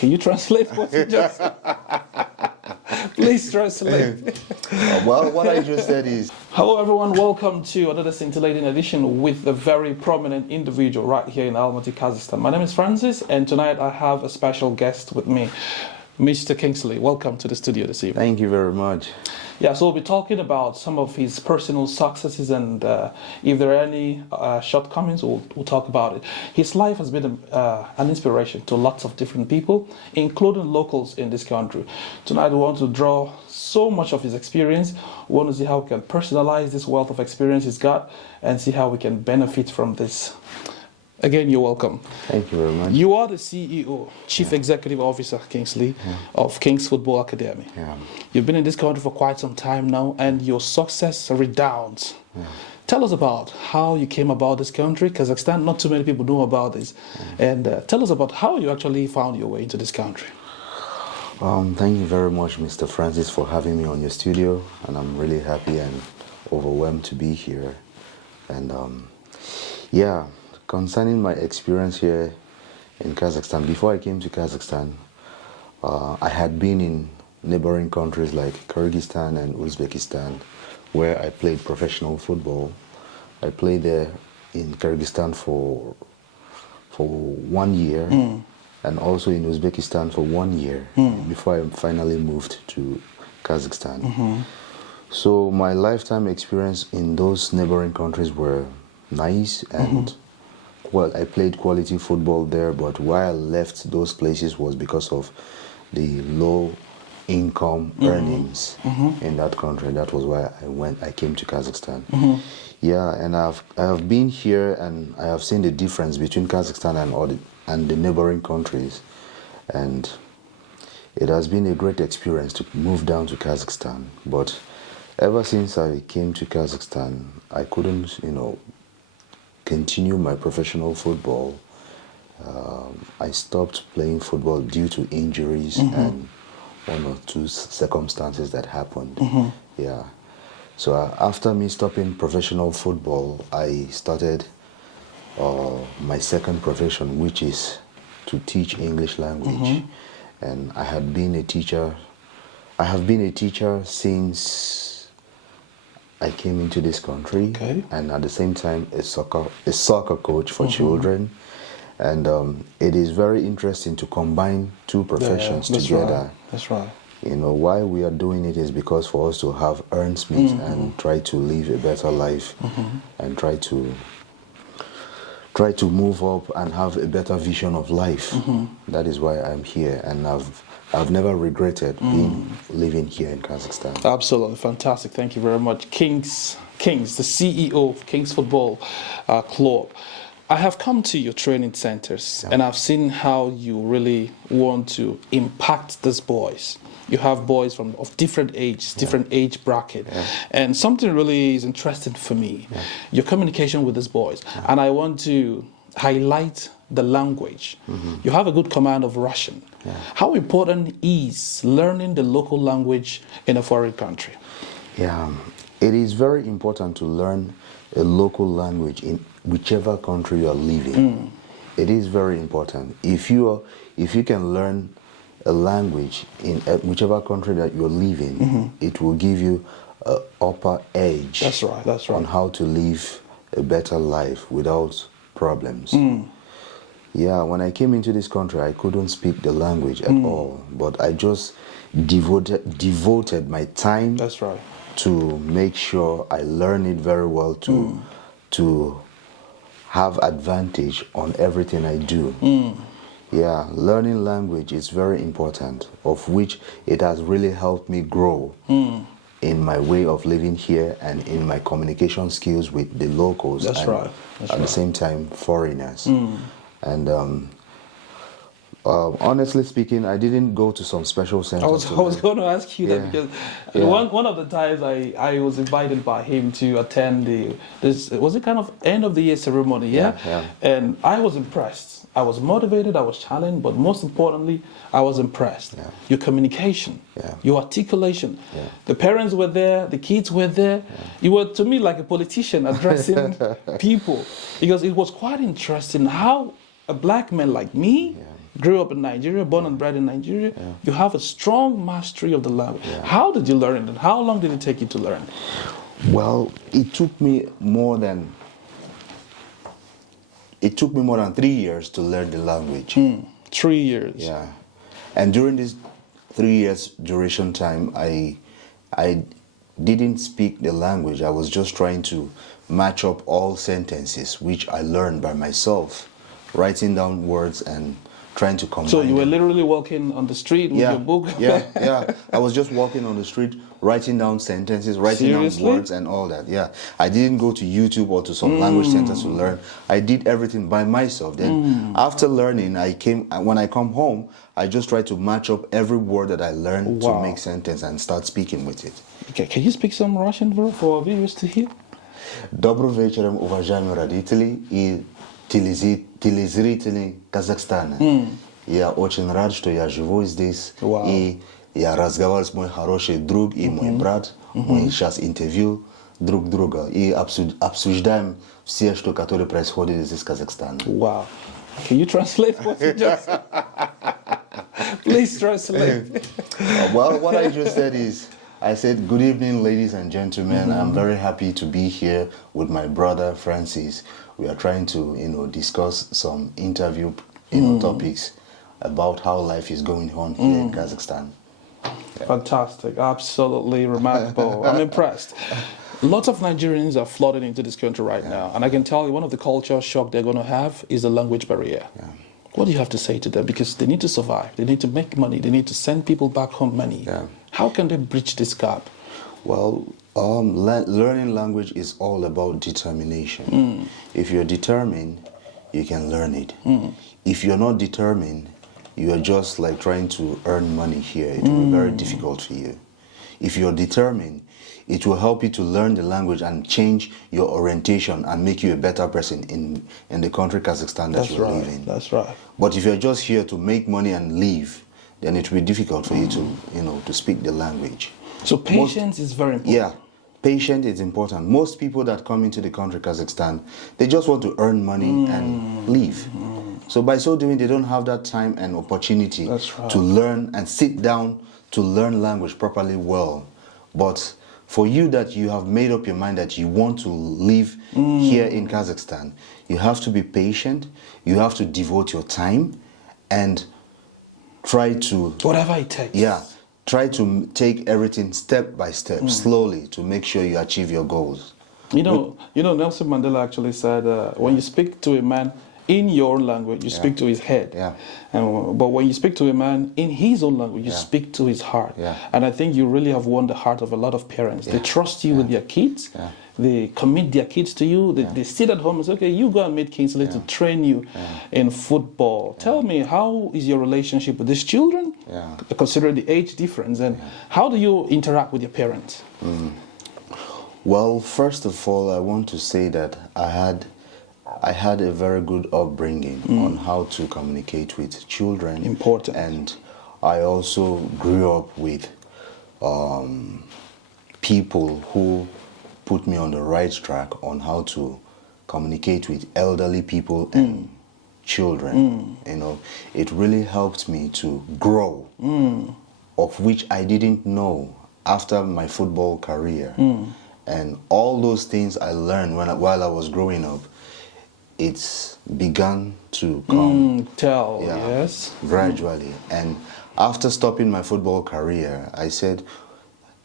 Can you translate what you just said? Please translate. Well, what I just said is... Hello everyone, welcome to another scintillating edition with a very prominent individual right here in Almaty, Kazakhstan. My name is Francis, and tonight I have a special guest with me, Mr. Kingsley. Welcome to the studio this evening. Thank you very much. Yeah, so we'll be talking about some of his personal successes, and if there are any shortcomings, we'll talk about it. His life has been an inspiration to lots of different people, including locals in this country. Tonight we want to draw so much of his experience. We want to see how we can personalize this wealth of experience he's got and see how we can benefit from this. Again, you're welcome. Thank you very much. You are the CEO, Chief Executive Officer, Kingsley, of King's Football Academy. Yeah. You've been in this country for quite some time now, and your success redounds. Tell us about how you came about this country, Kazakhstan. Not too many people know about this. And tell us about how you actually found your way into this country. Thank you very much, Mr. Francis, for having me on your studio. And I'm really happy and overwhelmed to be here. And yeah. Concerning my experience here in Kazakhstan, before I came to Kazakhstan, I had been in neighboring countries like Kyrgyzstan and Uzbekistan, where I played professional football. I played there in Kyrgyzstan for 1 year, and also in Uzbekistan for 1 year, before I finally moved to Kazakhstan. So my lifetime experience in those neighboring countries were nice, and well, I played quality football there, but why I left those places was because of the low income earnings in that country. That was why I came to Kazakhstan. Yeah, and I have been here, and I have seen the difference between Kazakhstan and the neighboring countries, and it has been a great experience to move down to Kazakhstan. But ever since I came to Kazakhstan, I couldn't, continue my professional football. I stopped playing football due to injuries and one or two circumstances that happened. Yeah. So after me stopping professional football, I started my second profession, which is to teach English language. And I have been a teacher since I came into this country, and at the same time a soccer coach for children. And it is very interesting to combine two professions together. Right. That's right. Why we are doing it is because for us to have earned meat and try to live a better life and try to move up and have a better vision of life. That is why I'm here, and I've never regretted living here in Kazakhstan. Absolutely fantastic. Thank you very much. Kings, the CEO of King's Football Club. I have come to your training centers, and I've seen how you really want to impact these boys. You have boys of different ages, different age bracket. And something really is interesting for me, your communication with these boys. And I want to highlight the language. You have a good command of Russian. How important is learning the local language in a foreign country? Yeah, it is very important to learn a local language in whichever country you are living. It is very important. If you can learn a language in whichever country that you're living, it will give you an upper edge. That's right. On how to live a better life without problems. Yeah, when I came into this country, I couldn't speak the language at all, but I just devoted my time. That's right. To make sure I learn it very well to have advantage on everything I do. Yeah, learning language is very important, of which it has really helped me grow in my way of living here and in my communication skills with the locals. That's right. At the same time, foreigners. And honestly speaking, I didn't go to some special centers. I was going to ask you that because one of the times I was invited by him to attend was it kind of end of the year ceremony, yeah? And I was impressed. I was motivated, I was challenged, but most importantly, I was impressed. Your communication, your articulation. The parents were there, the kids were there. You were, to me, like a politician addressing people, because it was quite interesting how a black man like me grew up in Nigeria, born and bred in Nigeria. You have a strong mastery of the language. How did you learn it, and how long did it take you to learn? Well, it took me more than 3 years to learn the language. 3 years. Yeah, and during this 3 years duration time, I didn't speak the language. I was just trying to match up all sentences, which I learned by myself, writing down words and trying to combine. So you were them. literally walking on the street with your book? Yeah. I was just walking on the street, writing down sentences, writing Seriously? down words and all that. Yeah, I didn't go to YouTube or to some language centers to learn. I did everything by myself. Then after learning, when I come home, I just try to match up every word that I learned to make sentence and start speaking with it. Okay, can you speak some Russian for our viewers to hear? Добрый вечер, уважаемые родители и телезрители Казахстана. Я очень рад, что я живу здесь. И я разговариваю с моим хороший друг и мой брат. Мы сейчас интервью друг друга и обсуждаем все, что которое происходит здесь в Казахстане. Wow. Can you translate what you just said? Please translate. Well, what I just said is, I said, good evening, ladies and gentlemen. I'm very happy to be here with my brother, Francis. We are trying to, discuss some interview, topics about how life is going on here in Kazakhstan. Fantastic. Absolutely remarkable. I'm impressed. Lots of Nigerians are flooding into this country right now. And I can tell you one of the culture shock they're going to have is the language barrier. What do you have to say to them? Because they need to survive. They need to make money. They need to send people back home money. How can they bridge this gap? Well, learning language is all about determination. If you're determined, you can learn it. If you're not determined, you are just like trying to earn money here. It will be very difficult for you. If you're determined, it will help you to learn the language and change your orientation and make you a better person in the country Kazakhstan that you live in. That's right. But if you're just here to make money and leave, then it will be difficult for you to speak the language. So patience is very important. Yeah, patience is important. Most people that come into the country Kazakhstan, they just want to earn money and leave. So by so doing, they don't have that time and opportunity to learn and sit down to learn language properly well. But for you that you have made up your mind that you want to live here in Kazakhstan, you have to be patient, you have to devote your time and try to... Whatever it takes. Yeah, try to take everything step by step, slowly, to make sure you achieve your goals. You know, Nelson Mandela actually said, when you speak to a man in your own language, you speak to his head. But when you speak to a man in his own language, you speak to his heart. And I think you really have won the heart of a lot of parents. They trust you with their kids. They commit their kids to you. They sit at home and say, okay, you go and meet Kingsley to train you in football. Tell me, how is your relationship with these children, considering the age difference, and how do you interact with your parents? Well, first of all, I want to say that I had a very good upbringing on how to communicate with children. Important. And I also grew up with people who put me on the right track on how to communicate with elderly people and children. It really helped me to grow, of which I didn't know after my football career. And all those things I learned while I was growing up, it's begun to come. Gradually. And after stopping my football career, I said,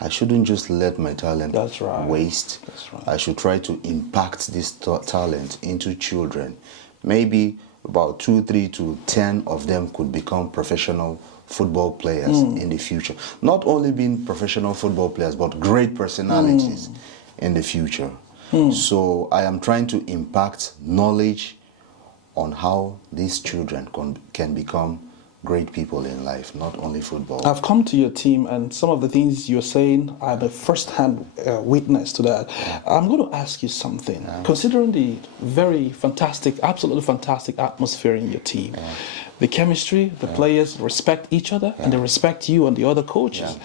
I shouldn't just let my talent waste. I should try to impact this talent into children. Maybe about 2, 3 to 10 of them could become professional football players in the future. Not only being professional football players, but great personalities in the future. So I am trying to impact knowledge on how these children can become great people in life, not only football. I've come to your team, and some of the things you're saying, I'm a first-hand witness to that. I'm going to ask you something. Considering the very fantastic, absolutely fantastic atmosphere in your team, the chemistry, the players respect each other, and they respect you and the other coaches.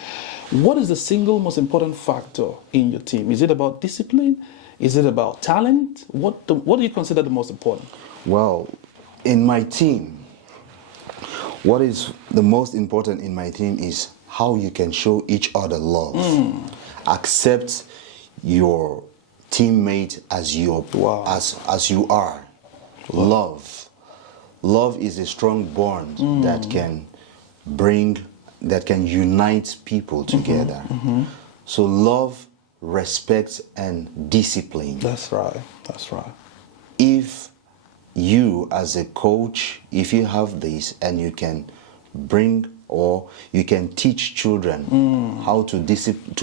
What is the single most important factor in your team? Is it about discipline? Is it about talent? What do you consider the most important? Well, in my team, what is the most important in my team is how you can show each other love. Accept your teammate as as you are. Love is a strong bond that can unite people together. So love, respect, and discipline. That's right. That's right. If you as a coach, if you have this and you can bring or you can teach children how to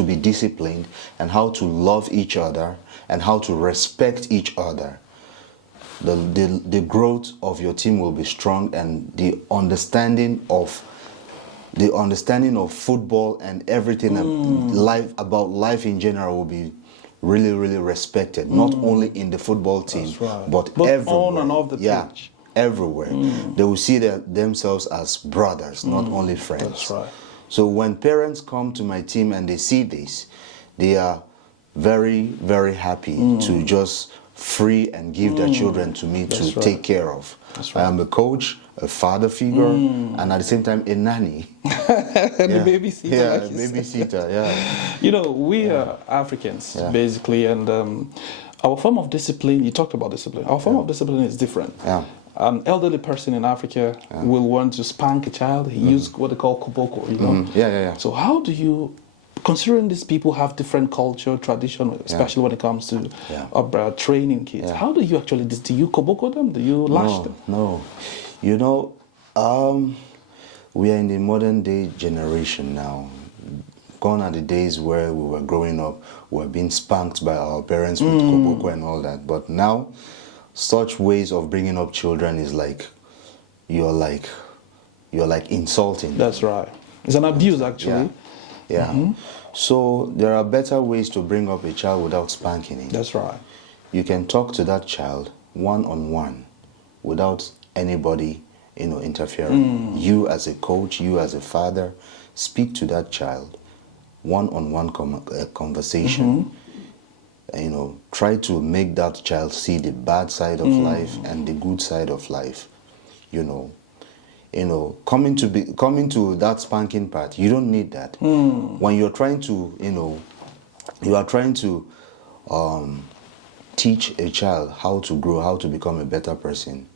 be disciplined and how to love each other and how to respect each other, the growth of your team will be strong, and the understanding of football and everything about life in general will be really, really respected, not only in the football team, but everywhere. On and off the pitch. Everywhere. They will see themselves as brothers, not only friends. That's right. So when parents come to my team and they see this, they are very, very happy to just free and give their children to me to take care of. That's right. I am a coach, a father figure, and at the same time a nanny. And a babysitter. Yeah, like a babysitter, yeah. You know, we are Africans, basically, and our form of discipline, you talked about discipline, our form of discipline is different. Yeah. An elderly person in Africa will want to spank a child. He use what they call koboko, you know. Yeah. So how do you, considering these people have different culture, tradition, especially when it comes to training kids, how do you actually, do you koboko them? Do you lash them? No. You know, we are in the modern day generation now. Gone are the days where we were growing up, we were being spanked by our parents with koboko and all that. But now, such ways of bringing up children is like, you're like insulting. That's right. It's an abuse, actually. Yeah. So there are better ways to bring up a child without spanking him. That's right. You can talk to that child one-on-one without anybody, interfering. You as a coach, you as a father, speak to that child one-on-one conversation. Try to make that child see the bad side of life and the good side of life. Coming to that spanking part, you don't need that. When you're trying to, you are trying to teach a child how to grow, how to become a better person.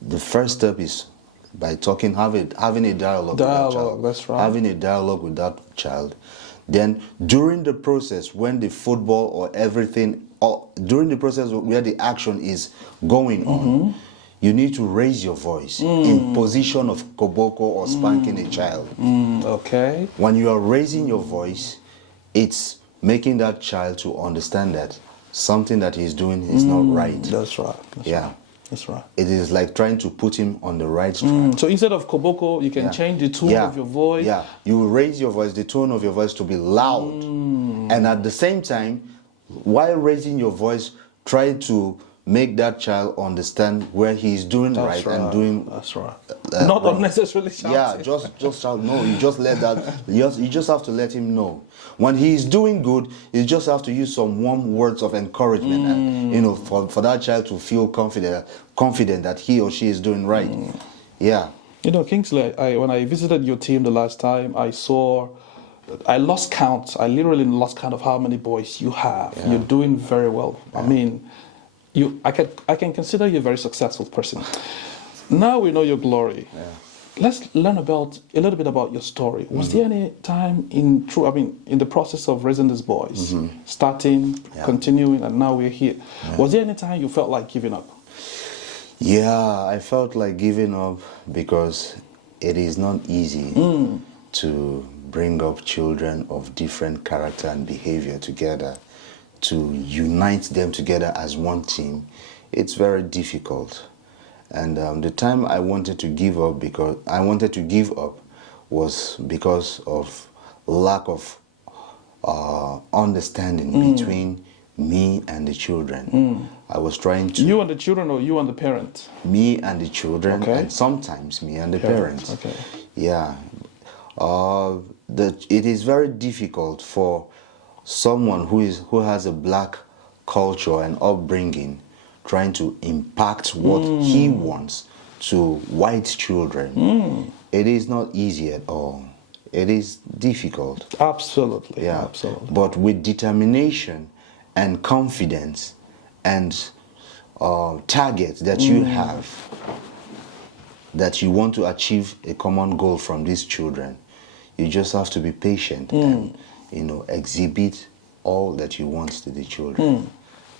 The first step is by talking, having a dialogue with that child. That's right. Having a dialogue with that child. Then during the process, when the football or everything, or during the process where the action is going on, you need to raise your voice in position of koboko or spanking a child. Okay. When you are raising your voice, it's making that child to understand that something that he's doing is not right. That's right. That's right. It is like trying to put him on the right track. So instead of koboko, you can change the tone of your voice. Yeah, you will raise your voice, the tone of your voice to be loud. And at the same time, while raising your voice, try to make that child understand where he's doing right and doing. That's right. Not unnecessarily shouting. Yeah, just shout. No, you just let that. You just have to let him know when he's doing good. You just have to use some warm words of encouragement, and for that child to feel confident that he or she is doing right. Yeah. Kingsley, when I visited your team the last time, I lost count. I literally lost count of how many boys you have. You're doing very well. I mean, I can consider you a very successful person. Now we know your glory. Let's learn a little bit about your story. Was there any time in the process of raising these boys, starting, continuing, and now we're here? Was there any time you felt like giving up? Yeah, I felt like giving up because it is not easy to bring up children of different character and behavior together, to unite them together as one team. It's very difficult. And the time I wanted to give up was because of lack of understanding between me and the children. I was trying to... You and the children, or you and the parent? Me and the children, and sometimes me and the parents. Okay. Yeah. It is very difficult for someone who has a black culture and upbringing, trying to impact what he wants to white children, it is not easy at all. It is difficult. Absolutely. Yeah. Absolutely. But with determination and confidence and targets that you have, that you want to achieve a common goal from these children, you just have to be patient and, exhibit all that you want to the children.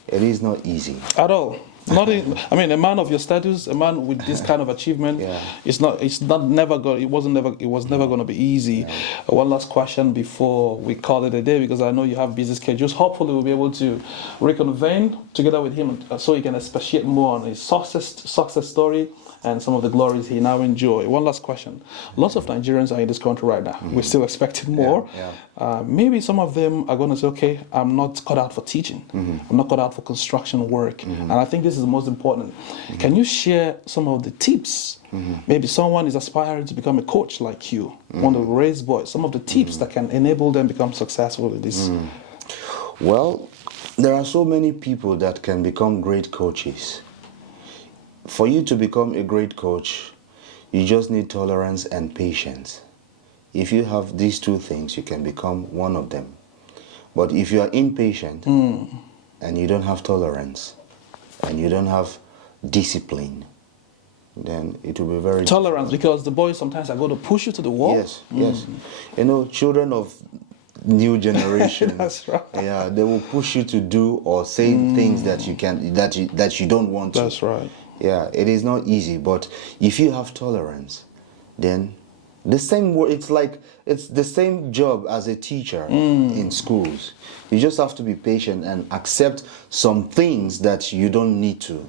It is not easy. At all. Not in, I mean, a man of your status, a man with this kind of achievement, it was never going to be easy. One last question before we call it a day, because I know you have busy schedules. Hopefully we'll be able to reconvene together with him so he can expatiate more on his success story and some of the glories he now enjoys. One last question. Lots of Nigerians are in this country right now. We're still expecting more. Maybe some of them are going to say, okay, I'm not cut out for teaching. I'm not cut out for construction work. And I think this is the most important. Can you share some of the tips? Maybe someone is aspiring to become a coach like you, want to raise boys. Some of the tips that can enable them become successful in this. Well, there are so many people that can become great coaches. For you to become a great coach, you just need tolerance and patience. If you have these two things, you can become one of them. But if you are impatient and you don't have tolerance and you don't have discipline, then it will be very tolerance, because the boys sometimes are going to push you to the wall. Yes. Children of new generation. That's right. Yeah, they will push you to do or say things that you don't want to. That's right. Yeah, it is not easy, but if you have tolerance, then it's the same job as a teacher in schools. You just have to be patient and accept some things that you don't need to.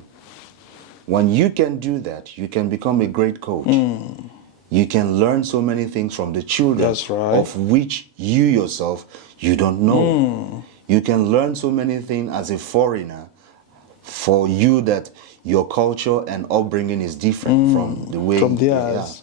When you can do that, you can become a great coach. You can learn so many things from the children. That's right. Of which you yourself, you don't know. You can learn so many things as a foreigner for you that your culture and upbringing is different from the way from theirs.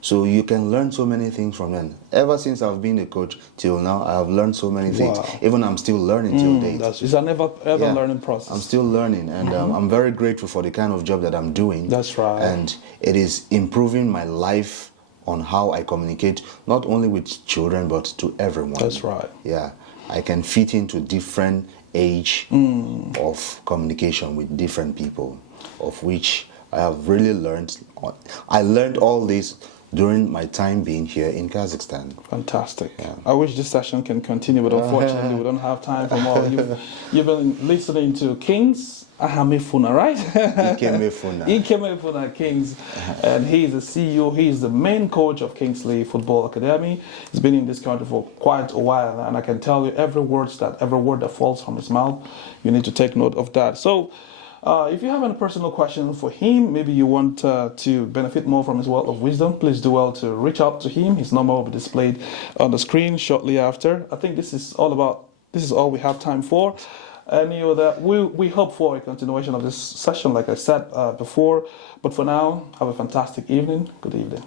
So you can learn so many things from them. Ever since I've been a coach till now, I have learned so many things. Even I'm still learning till date. It's an ever learning process. I'm still learning, and I'm very grateful for the kind of job that I'm doing. That's right. And it is improving my life on how I communicate, not only with children, but to everyone. That's right. Yeah, I can fit into different age of communication with different people, of which I have really learned. I learned all this during my time being here in Kazakhstan. Fantastic. I wish this session can continue, but unfortunately we don't have time for more. You've been listening to Kings Ahamefuna, right? Ikemefuna Kings. And he is the CEO, he is the main coach of Kingsley Football Academy. He's been in this country for quite a while, and I can tell you every word that falls from his mouth, you need to take note of that. So if you have any personal question for him, maybe you want to benefit more from his wealth of wisdom, please do well to reach out to him. His number will be displayed on the screen shortly after. I think this is all we have time for. And we hope for a continuation of this session, like I said before. But for now, have a fantastic evening. Good evening.